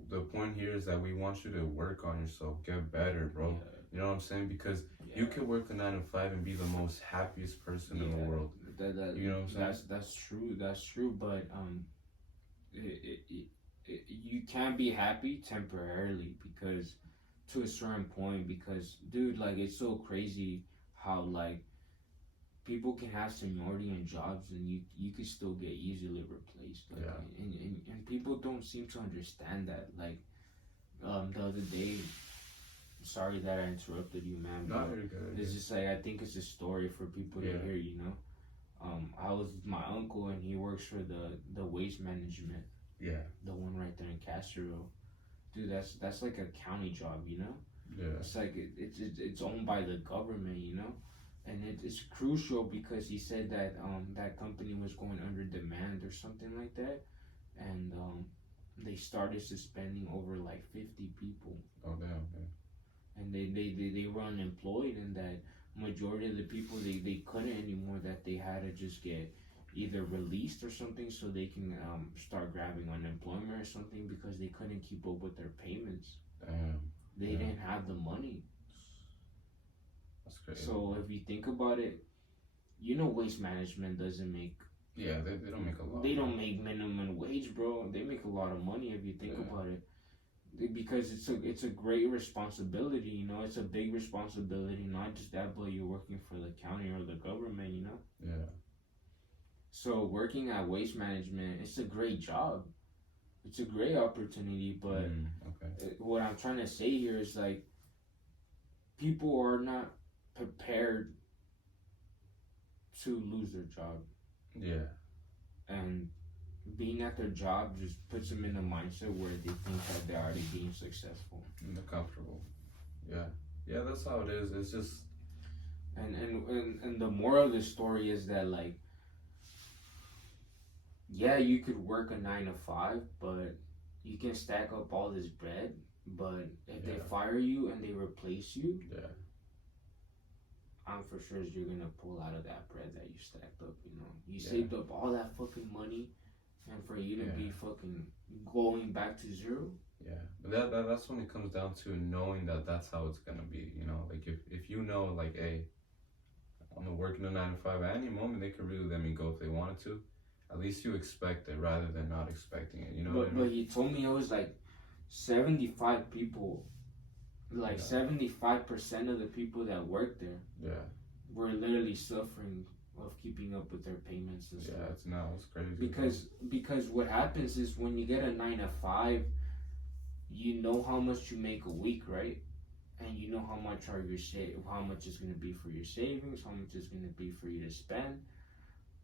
The point here is that we want you to work on yourself, get better, bro. Yeah. You know what I'm saying? Because you could work a 9 to 5 and be the most happiest person in the world. You know what I'm saying? That's true. But you can't be happy temporarily because to a certain point. Because, dude, like, it's so crazy how, like, people can have seniority in jobs and you could still get easily replaced. Like, and people don't seem to understand that. Like, the other day, sorry that I interrupted you, man. No, you're good. It's just like, I think it's a story for people to hear, you know? I was with my uncle and he works for the waste management. Yeah. The one right there in Castro. Dude, that's like a county job, you know? Yeah. It's like it's owned by the government, you know? And it's crucial because he said that that company was going under demand or something like that, and they started suspending over like 50 people. Oh damn! Okay. And they were unemployed, and that majority of the people they couldn't anymore. That they had to just get either released or something so they can start grabbing unemployment or something because they couldn't keep up with their payments. Damn. They didn't have the money. That's crazy. So if you think about it, you know, waste management doesn't make. Yeah, they don't make a lot. They don't make minimum wage, bro. They make a lot of money if you think about it, because it's a great responsibility. You know, it's a big responsibility. Not just that, but you're working for the county or the government. You know. Yeah. So working at waste management, it's a great job. It's a great opportunity, but what I'm trying to say here is like people are not prepared to lose their job. Yeah. And being at their job just puts them in a mindset where they think that they're already being successful. And they're comfortable. Yeah. Yeah, that's how it is. It's just and the moral of the story is that, like, yeah, you could work a 9 to 5, but you can stack up all this bread. But if they fire you and they replace you, I'm for sure you're gonna pull out of that bread that you stacked up. You know, you Yeah. saved up all that fucking money, and for you to be fucking going back to zero. Yeah, but that's when it comes down to knowing that that's how it's gonna be. You know, like if you know, like, hey, I'm working a 9 to 5. At any moment, they could really let me go if they wanted to. At least you expect it rather than not expecting it. You know what I But mean? he told me it was like 75 people, like Yeah. 75% of the people that worked there Yeah. were literally suffering of keeping up with their payments and stuff. Yeah, it's crazy. Because what happens is when you get a 9 to 5, you know how much you make a week, right? And you know how much are your how much is going to be for your savings, how much is going to be for you to spend.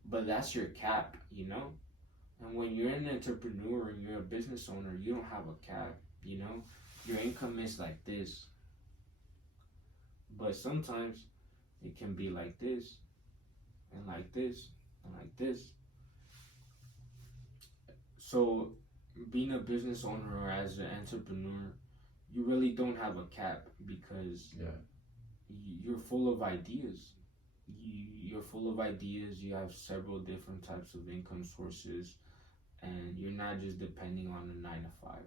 But that's your cap, you know. And when you're an entrepreneur and you're a business owner, you don't have a cap, you know. Your income is like this, but sometimes it can be like this, and like this, and like this. So, being a business owner or as an entrepreneur, you really don't have a cap because you're full of ideas. You're full of ideas. You have several different types of income sources, and you're not just depending on a 9 to 5.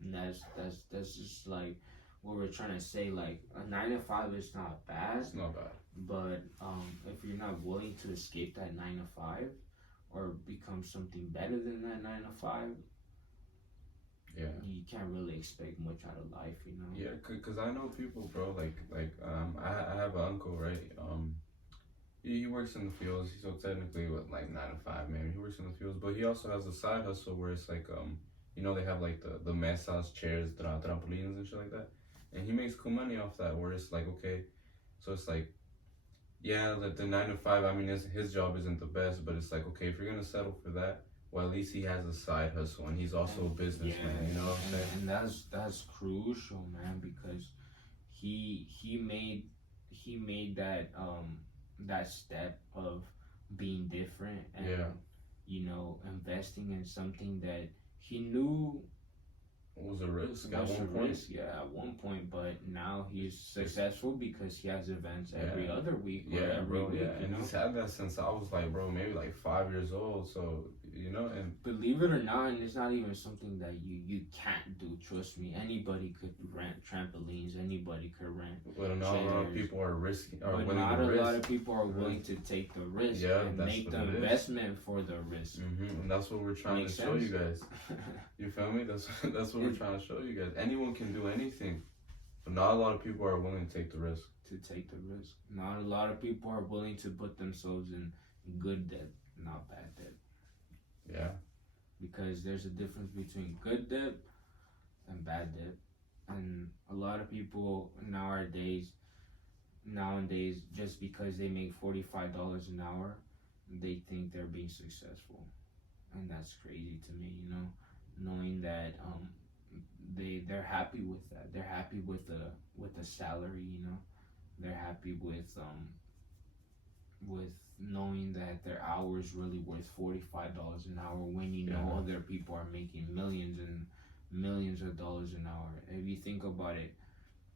And that's just like what we're trying to say. Like a 9 to 5 is not bad. It's not bad. But if you're not willing to escape that 9 to 5 or become something better than that 9 to 5, you can't really expect much out of life, you know. Yeah, cause I know people, bro. I have an uncle, right? He works in the fields. So technically, with like 9 to 5, maybe he works in the fields. But he also has a side hustle where it's like they have like the mesas, chairs, trampolines and shit like that. And he makes cool money off that. Where it's like, okay, so it's like, yeah, like the 9 to 5. I mean, his job isn't the best, but it's like, okay, if you're gonna settle for that, well, at least he has a side hustle, and he's also a businessman. You know what I'm saying? And that's crucial, man, because he made that step of being different and investing in something that he knew it was a risk at one point. At one point, but now he's successful because he has events every other week or every week. And he's had that since I was like, bro, maybe like 5 years old. So and believe it or not, and it's not even something that you can't do. Trust me, anybody could rent trampolines. Anybody could rent. But not a lot of people are risking. But not a lot of people are willing to take the risk and make the investment for the risk. And that's what we're trying to show you guys. You feel me? That's what we're trying to show you guys. Anyone can do anything, but not a lot of people are willing to take the risk. Not a lot of people are willing to put themselves in good debt, not bad debt. Yeah. Because there's a difference between good debt and bad debt. And a lot of people nowadays, just because they make $45 an hour, they think they're being successful. And that's crazy to me, you know, knowing that they're happy with that. They're happy with the salary, you know. They're happy with knowing that their hour is really worth $45 an hour when you know other people are making millions and millions of dollars an hour. If you think about it,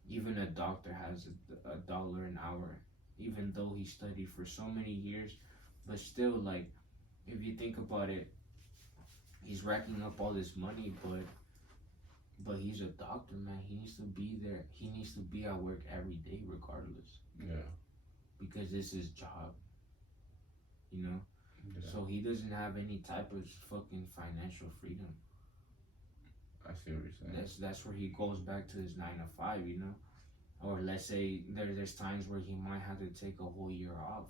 even a doctor has a dollar an hour, even though he studied for so many years. But still, like, if you think about it, he's racking up all this money, but he's a doctor, man. He needs to be there. He needs to be at work every day regardless. Yeah. Because this is his job. You know? Yeah. So he doesn't have any type of fucking financial freedom. I see what you're saying. That's where he goes back to his 9 to 5, you know? Or let's say there's times where he might have to take a whole year off.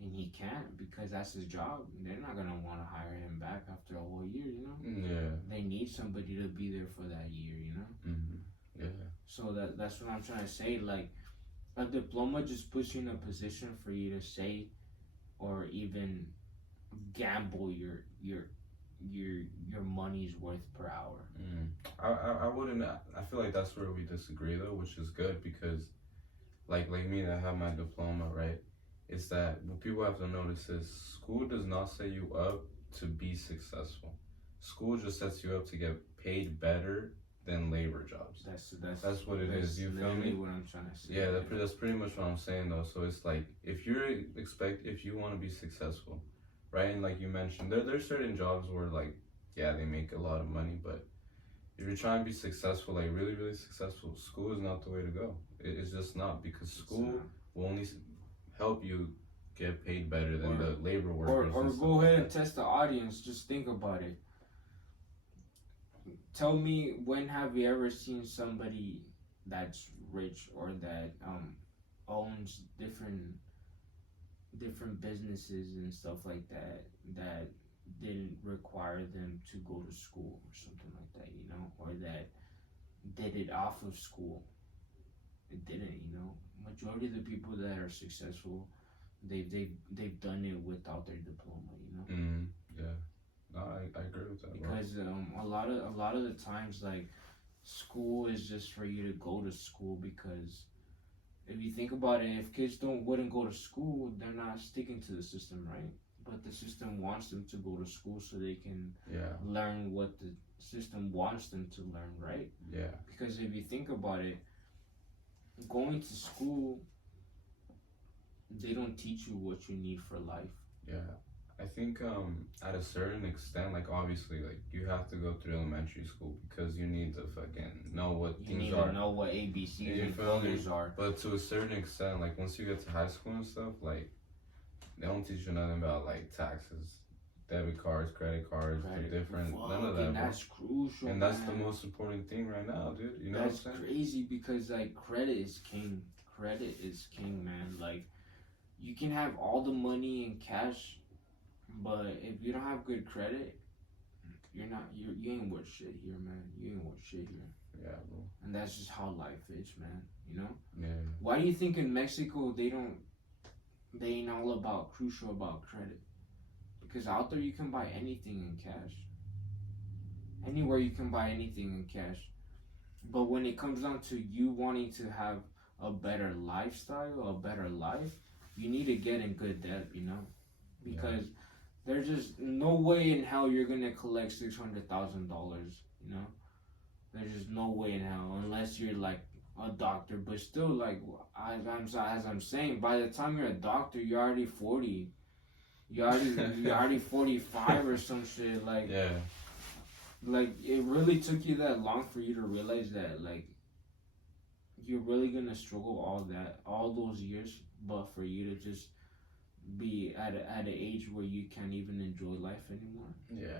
And he can't because that's his job. They're not going to want to hire him back after a whole year, you know? Yeah. They need somebody to be there for that year, you know? Mm-hmm. Yeah. So that's what I'm trying to say. Like, a diploma just puts you in a position for you to say or even gamble your money's worth per hour. I wouldn't. I feel like that's where we disagree though, which is good because, like me that have my diploma, right? It's that what people have to notice is school does not set you up to be successful. School just sets you up to get paid better than labor jobs. That's what it is. You feel me? What I'm trying to say. Yeah, that's pretty much what I'm saying though. So it's like if you want to be successful, right? And like you mentioned, there's certain jobs where like yeah they make a lot of money, but if you're trying to be successful, like really successful, school is not the way to go. It's just not, because school will only help you get paid better than the labor workers. Or go ahead and test the audience. Just think about it. Tell me, when have you ever seen somebody that's rich or that owns different businesses and stuff like that that didn't require them to go to school or something like that, you know, or that did it off of school? It didn't, you know. Majority of the people that are successful, they've done it without their diploma, you know. Yeah. No, I agree with that. Because a lot of the times, like, school is just for you to go to school, because if you think about it, if kids wouldn't go to school, they're not sticking to the system, right? But the system wants them to go to school so they can learn what the system wants them to learn, right? Yeah. Because if you think about it, going to school, they don't teach you what you need for life. Yeah. I think at a certain extent, like obviously, like you have to go through elementary school because you need to fucking know what things are. You need to know what ABCs and colors are. But to a certain extent, like once you get to high school and stuff, like they don't teach you nothing about like taxes, debit cards, credit cards, the different, none of that. That's crucial. And that's the most important thing right now, dude. You know that's what I'm saying? Crazy, because like credit is king. Credit is king, man. Like you can have all the money in cash, but if you don't have good credit, you ain't worth shit here, man. You ain't worth shit here. Yeah, bro. And that's just how life is, man. You know? Yeah. Why do you think in Mexico they ain't all about crucial about credit? Because out there you can buy anything in cash. Anywhere you can buy anything in cash. But when it comes down to you wanting to have a better lifestyle, a better life, you need to get in good debt, you know? Because there's just no way in hell you're gonna collect $600,000, you know? There's just no way in hell, unless you're like a doctor. But still, like as I'm saying, by the time you're a doctor, you're already 40. You're already 45 or some shit. Like like it really took you that long for you to realize that like you're really gonna struggle all those years, but for you to just be at an age where you can't even enjoy life anymore. Yeah.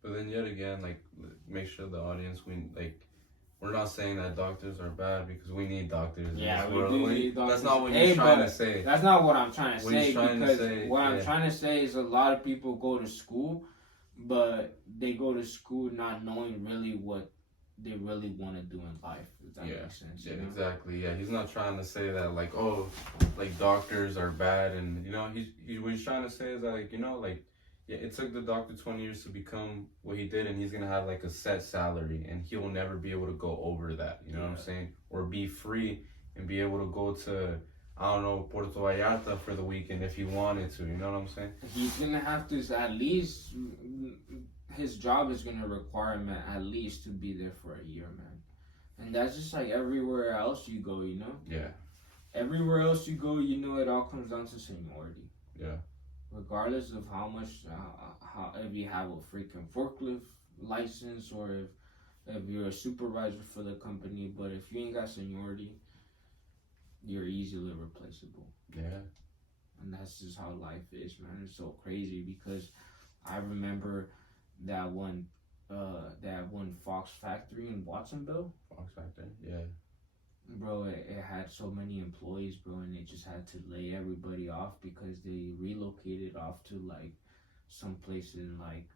But then yet again, like, make sure the audience, we're not saying that doctors are bad, because we need doctors. Yeah, we do need doctors. That's not what you're trying to say. That's not what I'm trying to say, because what I'm trying to say is a lot of people go to school, but they go to school not knowing really what they really want to do in life. If that makes sense. Yeah, exactly. Yeah, he's not trying to say that like, oh, like doctors are bad, and you know, what he's trying to say is that, like, you know, like, yeah, it took the doctor 20 years to become what he did, and he's gonna have like a set salary, and he will never be able to go over that. You know what I'm saying? Or be free and be able to go to, I don't know, Puerto Vallarta for the weekend if he wanted to. You know what I'm saying? He's gonna have to at least. His job is gonna require him at least to be there for a year, man. And that's just like everywhere else you go, you know? Yeah. Everywhere else you go, you know, it all comes down to seniority. Yeah. Regardless of how much, if you have a freaking forklift license, or if you're a supervisor for the company, but if you ain't got seniority, you're easily replaceable. Yeah. And that's just how life is, man. It's so crazy, because I remember that one Fox factory in Watsonville. Fox factory, yeah. Bro, it had so many employees, bro, and they just had to lay everybody off because they relocated off to like some place in like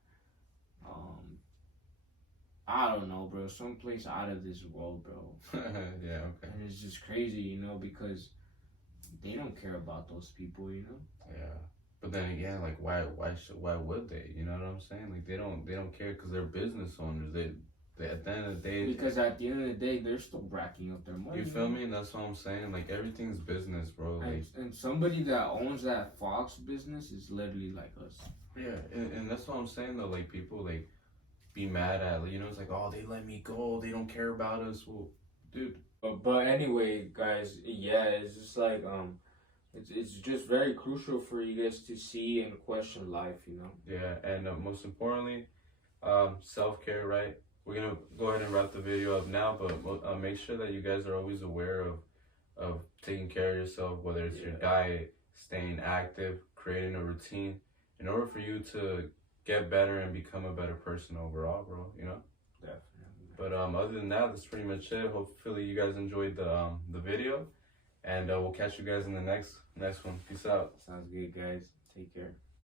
I don't know, bro, some place out of this world, bro. Yeah, okay. And it's just crazy, you know, because they don't care about those people, you know. Yeah. But then again, like, why would they? You know what I'm saying? Like, they don't care, because they're business owners. They at the end of the day. Because at the end of the day, they're still racking up their money. You feel me? And that's what I'm saying. Like, everything's business, bro. Like, and somebody that owns that Fox business is literally like us. Yeah, and that's what I'm saying though. Like, people like be mad at. You know, it's like, oh, they let me go. They don't care about us. Well, dude. But anyway, guys, yeah, it's just like it's just very crucial for you guys to see and question life, you know. Yeah, and most importantly, self-care, right? We're gonna go ahead and wrap the video up now, but make sure that you guys are always aware of taking care of yourself, whether it's your diet, staying active, creating a routine, in order for you to get better and become a better person overall, bro. You know. Definitely. But other than that, that's pretty much it. Hopefully, you guys enjoyed the video, and we'll catch you guys in the next one. Peace out. Sounds good, guys. Take care.